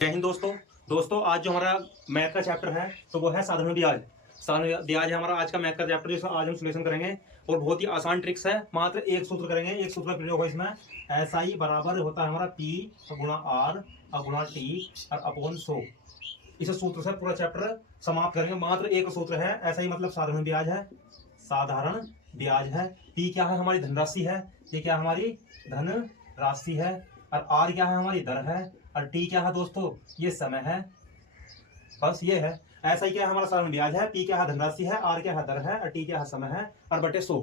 जय हिंद दोस्तों आज जो हमारा मैथ का चैप्टर है तो वो है साधारण ब्याज। साधारण ब्याज है हमारा आज का मैथ का चैप्टर, जिसका आज हम सोल्यूशन करेंगे और बहुत ही आसान ट्रिक्स है। मात्र एक सूत्र करेंगे, एक सूत्र का प्रयोग होगा इसमें। ऐसा ही बराबर होता है हमारा पी गुणा आर गुणा टी और अपॉन 100। इस सूत्र से पूरा चैप्टर समाप्त करेंगे। मात्र एक सूत्र है, ऐसा ही मतलब साधारण ब्याज है। साधारण ब्याज है। पी क्या है? हमारी धनराशि है। ये क्या हमारी धन राशि है। और आर क्या है? हमारी दर है। और टी क्या है दोस्तों? ये समय है। बस ये है। ऐसा ही क्या है? हमारा साधारण ब्याज है। पी क्या है? धनराशि है। आर क्या है? दर है। और टी क्या है? समय है। और बटे 100।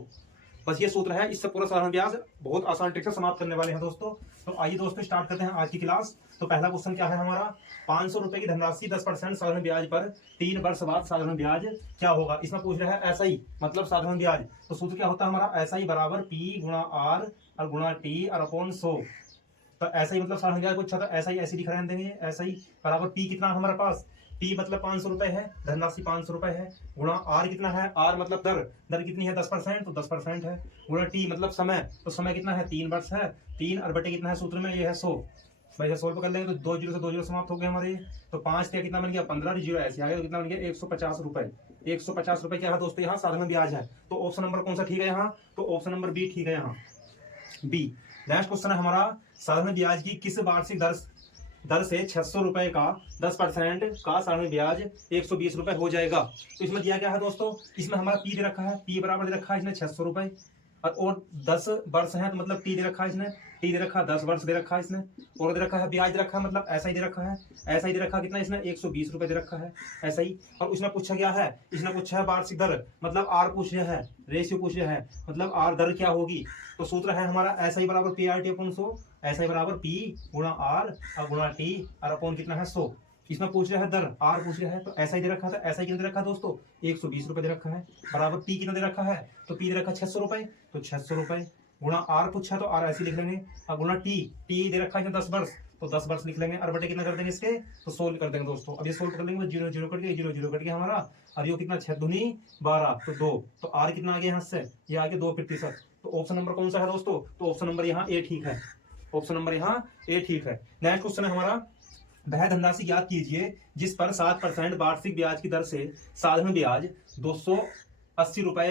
बस ये सूत्र है। इससे पूरा साधारण ब्याज बहुत आसान ट्रिक से समाप्त करने वाले हैं दोस्तों। तो आइए दोस्तों स्टार्ट करते हैं आज की क्लास। तो पहला क्वेश्चन क्या है हमारा? 500 रुपए की धनराशि 10% साधारण ब्याज पर 3 वर्ष बाद साधारण ब्याज क्या होगा? इसमें पूछ रहा है ऐसा ही मतलब साधारण ब्याज। तो सूत्र क्या होता है हमारा? ऐसा ही बराबर पी गुणा आर और गुणा टी और अपॉन 100। तो ऐसा ही मतलब साधारण ब्याज कुछ अच्छा, तो ऐसा ही ऐसे लिख रहे देंगे। ऐसा ही बराबर पी कितना है हमारे पास? पी मतलब 500 रुपए है, धनराशि 500 रुपए है। गुणा आर कितना है? आर मतलब दर, दर कितनी है? 10%, तो 10% है। गुणा टी मतलब समय, तो समय कितना है? 3 वर्ष है। 3 और बटे कितना है सूत्र में? ये है 100। भाई सोल्व कर लेंगे तो 2 जीरो से 2 जीरो समाप्त हो गए हमारे। तो 5 का कितना बन गया? 15, जीरो ऐसे आ गया। तो कितना बन गया? 150 रुपए। 150 रुपए क्या है दोस्तों? यहाँ साधारण ब्याज है। तो ऑप्शन नंबर कौन सा ठीक है यहाँ? तो ऑप्शन नंबर बी ठीक है यहाँ, बी। नेक्स्ट क्वेश्चन है हमारा, साधारण ब्याज की किस वार्षिक दर से 600 रुपए का 10% का साधारण ब्याज 120 रुपए हो जाएगा? तो इसमें दिया क्या है दोस्तों? इसमें हमारा पी दे रखा है, पी बराबर दे रखा है इसने 600 रुपए। और 10 वर्ष है तो मतलब टी दे रखा है इसने, टी दे रखा है 10 वर्ष दे रखा है इसने। और दे रखा है ब्याज दे रखा है, मतलब ऐसा ही दे रखा है। ऐसा ही दे रखा कितना इसने? 120 रुपए दे रखा है ऐसा ही। और उसने पूछा क्या है? इसने पूछा है वार्षिक दर, मतलब आर पूछ रहा है, रेशियो पूछ रहा है, मतलब आर दर क्या होगी? तो सूत्र है हमारा ऐसा ही बराबर पी आर टी अपॉन 100। ऐसा ही बराबर पी गुणा आर और गुणा टी और अपॉन कितना है? 100। इसमें पूछ रहा है दर, आर पूछ रहा है, तो ऐसा ही दे रखा था। ऐसा ही कितना दे रखा है दोस्तों? 120 रुपए दे रखा है। बराबर पी कितना दे रखा है? तो पी दे रखा है 600 रुपए, तो 600 रुपए। गुणा आर पूछा तो आर ऐसे लिख लेंगे। और गुणा टी, टी दे रखा है 10 वर्ष, तो 10 वर्ष लिख लेंगे। और बटे कितना कर देंगे इसके? तो 100 कर देंगे दोस्तों। अब ये सोल्व कर लेंगे, जीरो जीरो कट गया, जीरो जीरो कट गया हमारा। और ये कितना? 6 दूनी 12, तो 2। तो आर कितना आ गया यहाँ से? ये आ गया 2%। तो ऑप्शन नंबर कौन सा है दोस्तों? तो ऑप्शन नंबर यहाँ ए ठीक है। ऑप्शन नंबर यहाँ ए ठीक है। नेक्स्ट क्वेश्चन है हमारा, वह धनराशि ज्ञात कीजिए जिस पर 7% वार्षिक ब्याज की दर से साधारण ब्याज 280 रुपए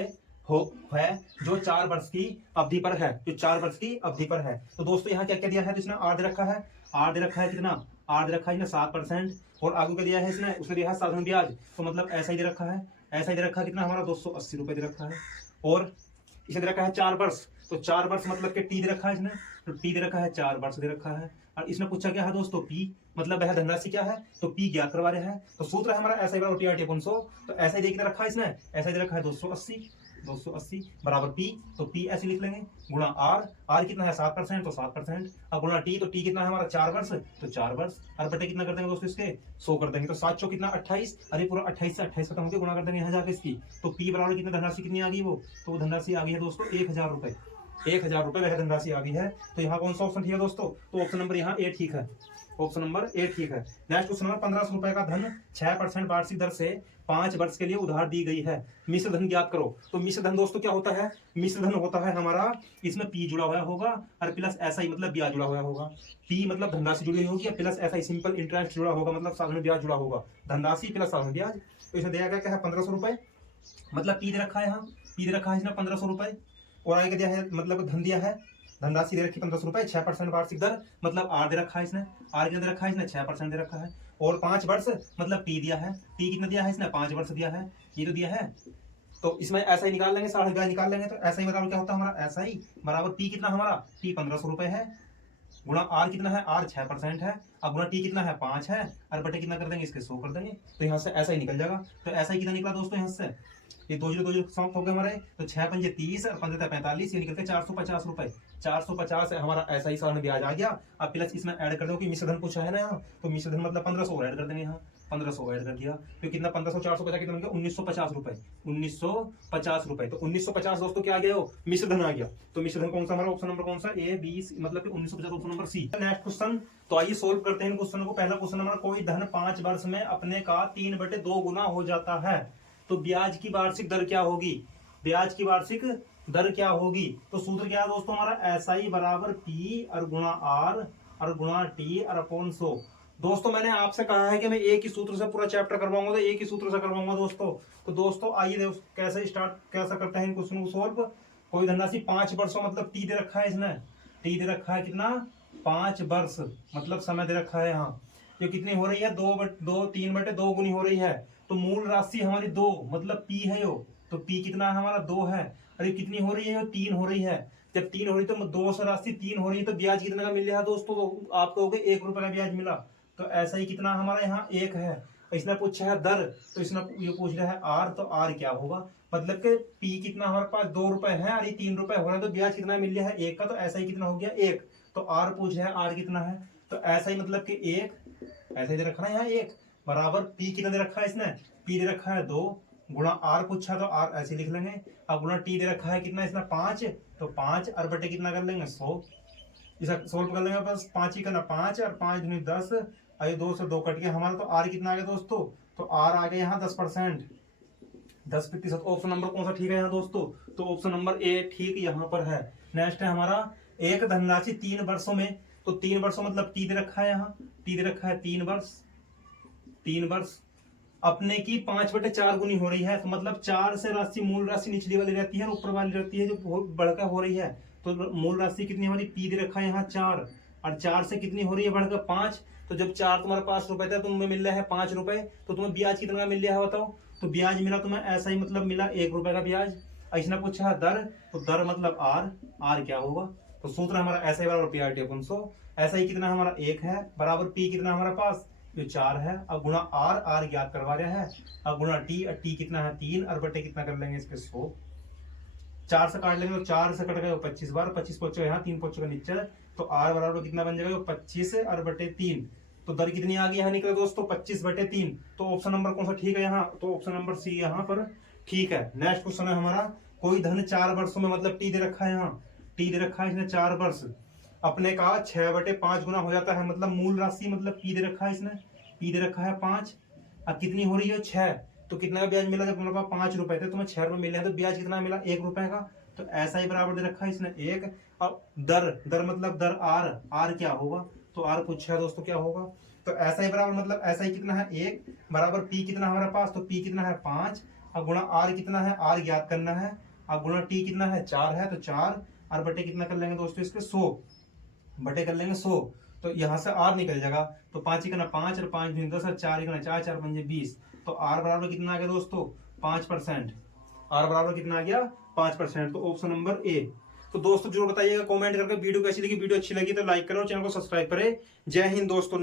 हो है, जो 4 वर्ष की अवधि पर है, जो 4 वर्ष की अवधि पर है। तो दोस्तों यहाँ क्या क्या दिया है? तो इसने आर दे रखा है, आर दे रखा है कितना? आर दे रखा है 7%। और आगे क्या दिया है इसने? उसने दिया है साधारण ब्याज, तो मतलब ऐसा ही दे रखा है। ऐसा ही दे रखा है कितना हमारा? 280 रुपए दे रखा है। और इसे दे रखा है 4 वर्ष, तो 4 वर्ष मतलब कि टी दे रखा है इसने, तो टी दे रखा है 4 वर्ष दे रखा है। और इसने पूछा क्या है दोस्तों? पी, मतलब वह धनराशि क्या है? तो पी ज्ञात करवा रहे हैं। तो सूत्र है हमारा ऐसा ही बराबर टी आर टी अपॉन 100। तो ऐसा ही दे रखा है इसने, ऐसा ही दे रखा है 280, 280 बराबर पी, तो पी ऐसे लिख लेंगे। गुणा आर, आर कितना है? 7%, तो 7%। अब गुणा टी, तो टी कितना है हमारा? 4 वर्ष, तो 4 वर्ष। और बटे कितना कर देंगे दोस्तों इसके? 100 कर देंगे। तो 7 चौ कितना? 28। अरे पूरा 28 से 28 खत्म होकर गुणा कर देंगे यहाँ जाके इसकी। तो पी बराबर कितना? धनराशि कितनी आ गई वो? तो वो धनराशि आ गई है दोस्तों 1000 रुपए। 1000 रुपए वह धनराशि आ गई है। तो यहाँ कौन सा ऑप्शन ठीक है दोस्तों? तो ऑप्शन नंबर यहाँ ए ठीक है। ऑप्शन नंबर ए ठीक है। नेक्स्ट क्वेश्चन नंबर 1500 रुपए का धन 6% वार्षिक दर से 5 वर्ष के लिए उधार दी गई है, मिश्र धन ज्ञात करो। तो मिश्र धन दोस्तों क्या होता है? मिश्र धन होता है हमारा, इसमें पी जुड़ा हुआ होगा और प्लस ऐसा ही मतलब ब्याज जुड़ा हुआ होगा। पी मतलब धनराशि जुड़ी हुई होगी, प्लस ऐसा ही सिंपल इंटरेस्ट जुड़ा होगा, मतलब साधारण ब्याज जुड़ा होगा। धनराशि प्लस साधारण ब्याज। तो इसमें दिया गया क्या है? 1500 रुपए, मतलब पी दे रखा है यहाँ, पी दे रखा है इसने 1500 रुपए। और आगे दिया है मतलब धन दिया है, धनराशि दे रखी 1500 रुपए, 6% वार्षिक दर, मतलब आर दे रखा है इसने, आर कितना दे रखा है इसने? 6% दे रखा है। और 5 वर्ष मतलब टी दिया है, टी कितना दिया है इसने? 5 वर्ष दिया है, ये तो दिया है। तो इसमें ऐसा ही निकाल लेंगे, साधारण ब्याज निकाल लेंगे। तो ऐसा ही बराबर क्या होता है हमारा? ऐसा ही बराबर पी कितना हमारा? पी 1500 रुपए है। गुणा आर कितना है? आर 6% है। अब गुणा टी कितना है? 5 है। और बटे कितना कर देंगे इसके? 100 कर देंगे। तो यहाँ से ऐसा ही निकल जाएगा। तो ऐसा ही कितना निकला दोस्तों यहाँ से? ये 2 जीरो 2 जीरो समाप्त हो गए हमारे। तो 6 पंजे 30 और 15 45, ये निकलते 450 रुपए। 450 है हमारा ऐसा ही साधारण ब्याज आ गया। अब प्लस इसमें ऐड कर दो कि मिश्र धन पूछा है ना यहाँ, तो मिश्र धन मतलब 1500 ऐड कर देंगे यहाँ। 1500 ऐड कर दिया तो कितना? 1500 450 कितना बन गया? 1950 रुपए। 1950 रुपए। तो 1950 दोस्तों क्या आ गया? वो मिश्र धन आ गया। तो मिश्र धन कौन सा हमारा? ऑप्शन नंबर कौन सा? ए बी, मतलब कि 1950 option number C. Next question, तो आइए सोल्व करते हैं क्वेश्चन को। पहला क्वेश्चन हमारा, कोई धन 5 वर्ष में अपने का 3/2 गुना हो जाता है, तो ब्याज की वार्षिक दर क्या होगी? ब्याज की वार्षिक दर क्या होगी? तो सूत्र क्या है दोस्तों हमारा? ऐसा ही बराबर पी और गुणा आर और गुणा टी और अपॉन 100। दोस्तों मैंने आपसे कहा है कि मैं एक ही सूत्र से पूरा चैप्टर करवाऊंगा, तो एक ही सूत्र से करवाऊंगा दोस्तों। तो दोस्तों आइए कैसे स्टार्ट कैसा करते हैं इन क्वेश्चन को सॉल्व। कोई धनराशि 5 वर्षों मतलब टी दे रखा है इसने, टी दे रखा है कितना 5 वर्ष मतलब समय दे रखा है यहाँ। जो कितनी हो रही है 3/2 गुनी हो रही है। तो मूल राशि हमारी 2 मतलब पी है यो, तो पी कितना है हमारा 2 है। और ये कितनी हो रही है 3 हो रही है। जब 3 हो रही है तो 2 से राशि 3 हो रही है, तो ब्याज कितना का मिल रहा है दोस्तों, तो आप कहोगे 1 रुपए का ब्याज मिला। तो ऐसा ही कितना हमारा यहाँ 1 है। इसने पूछा है दर, तो इसने ये पूछ रहा है आर, तो आर क्या होगा, मतलब कि पी कितना हमारे पास 2 रुपए है और ये 3 रुपए हो रहा है, तो ब्याज कितना मिल रहा है 1 का, तो ऐसा ही कितना हो गया 1। तो आर पूछ रहा है आर कितना है, तो ऐसा ही मतलब कि 1 ऐसा ही दे रखा है यहाँ 1 बराबर पी कितना दे रखा है इसने, पी दे रखा है 2 गुणा आर पूछा तो आर ऐसे लिख लेंगे। अब गुणा टी दे रखा है कितना इसने 5, तो 5 और बटे कितना कर लेंगे 100। इसे सोल्व कर लेंगे, बस 5 ही करना 5 और 5 दूनी 10, और 2 से 2 कट गया हमारा। तो आर कितना आ गया दोस्तों, तो आर आ गया यहाँ 10%, 10%। ऑप्शन नंबर कौन सा ठीक है यहाँ दोस्तों, तो ऑप्शन नंबर ए ठीक यहाँ पर है। नेक्स्ट है हमारा एक धनराशि 3 वर्षों में, तो 3 वर्षों मतलब टी दे रखा है यहाँ, टी दे रखा है 3 वर्ष, 3 वर्ष अपने की 5/4 गुनी हो रही है। तो मतलब 4 से राशि मूल राशि निचली वाली रहती है और ऊपर वाली रहती है जो बढ़कर हो रही है। तो मूल राशि कितनी हमारी पी दे रखा है यहाँ 4, और 4 से कितनी हो रही है बढ़कर 5। तो जब 4 तुम्हारे पास रुपए था, तुम्हें मिल रहा है 5 रुपए, तो तुम्हें ब्याज कितना का मिल रहा है बताओ, तो ब्याज मिला तुम्हें ऐसा ही मतलब मिला 1 रुपए का ब्याज। इसने पूछा है दर, तो दर मतलब आर, आर क्या होगा, तो सूत्र हमारा ऐसा ही बराबर पी आर टी अपन 100। ऐसा ही कितना हमारा 1 है बराबर पी कितना हमारे पास जो 4 है, अब गुणा आर, आर ज्ञात करवा रहा है, अब गुणा टी, और टी कितना है 3 और बटे कितना कर लेंगे इसके 100। 4 से काट लेंगे तो 4 से कट गए 25 बार, 25 पहुंचेगा यहाँ 3 पहुंचेगा नीचे, तो आर बराबर कितना बन जाएगा 25 और बटे 3। तो दर कितनी आ गई यहाँ निकले दोस्तों 25/3। तो ऑप्शन नंबर कौन सा ठीक है यहाँ, तो ऑप्शन नंबर सी यहाँ पर ठीक है। नेक्स्ट क्वेश्चन है हमारा कोई धन 4 वर्षों में मतलब टी दे रखा है यहाँ, टी दे रखा है इसने 4 वर्ष अपने का 6/5 गुना हो जाता है, मतलब मूल राशि मतलब पी दे रखा है इसने, पी दे रखा है 5 और कितनी हो रही है 6। तो कितना का ब्याज मिला, जब तुम्हारे पास 5 रुपए थे तुम्हें 6 रुपए मिले हैं, तो ब्याज कितना मिला 1 रुपए का। तो ऐसा ही बराबर दे रखा है इसने 1। अब दर, दर मतलब दर आर, आर क्या होगा, तो आर पूछा है दोस्तों क्या होगा, तो ऐसा ही बराबर मतलब ऐसा ही कितना है 1 बराबर पी कितना हमारे पास, तो पी कितना है 5, अब गुणा आर कितना है, आर ज्ञात करना है, अब गुणा टी कितना है 4 है, तो 4 और बटे कितना कर लेंगे दोस्तों इसके 100, बटे कर लेंगे 100। तो यहाँ से आर निकल जाएगा, तो 5 ही करना 5 और 5 10 और 4 ही करना 4, 4 5 20। तो आर बराबर कितना आ गया दोस्तों 5%, आर बराबर कितना आ गया 5%। तो ऑप्शन नंबर ए। तो दोस्तों जरूर बताइएगा कमेंट करके वीडियो कैसी लगी, वीडियो अच्छी लगी तो लाइक करो, चैनल को सब्सक्राइब करें। जय हिंद दोस्तों।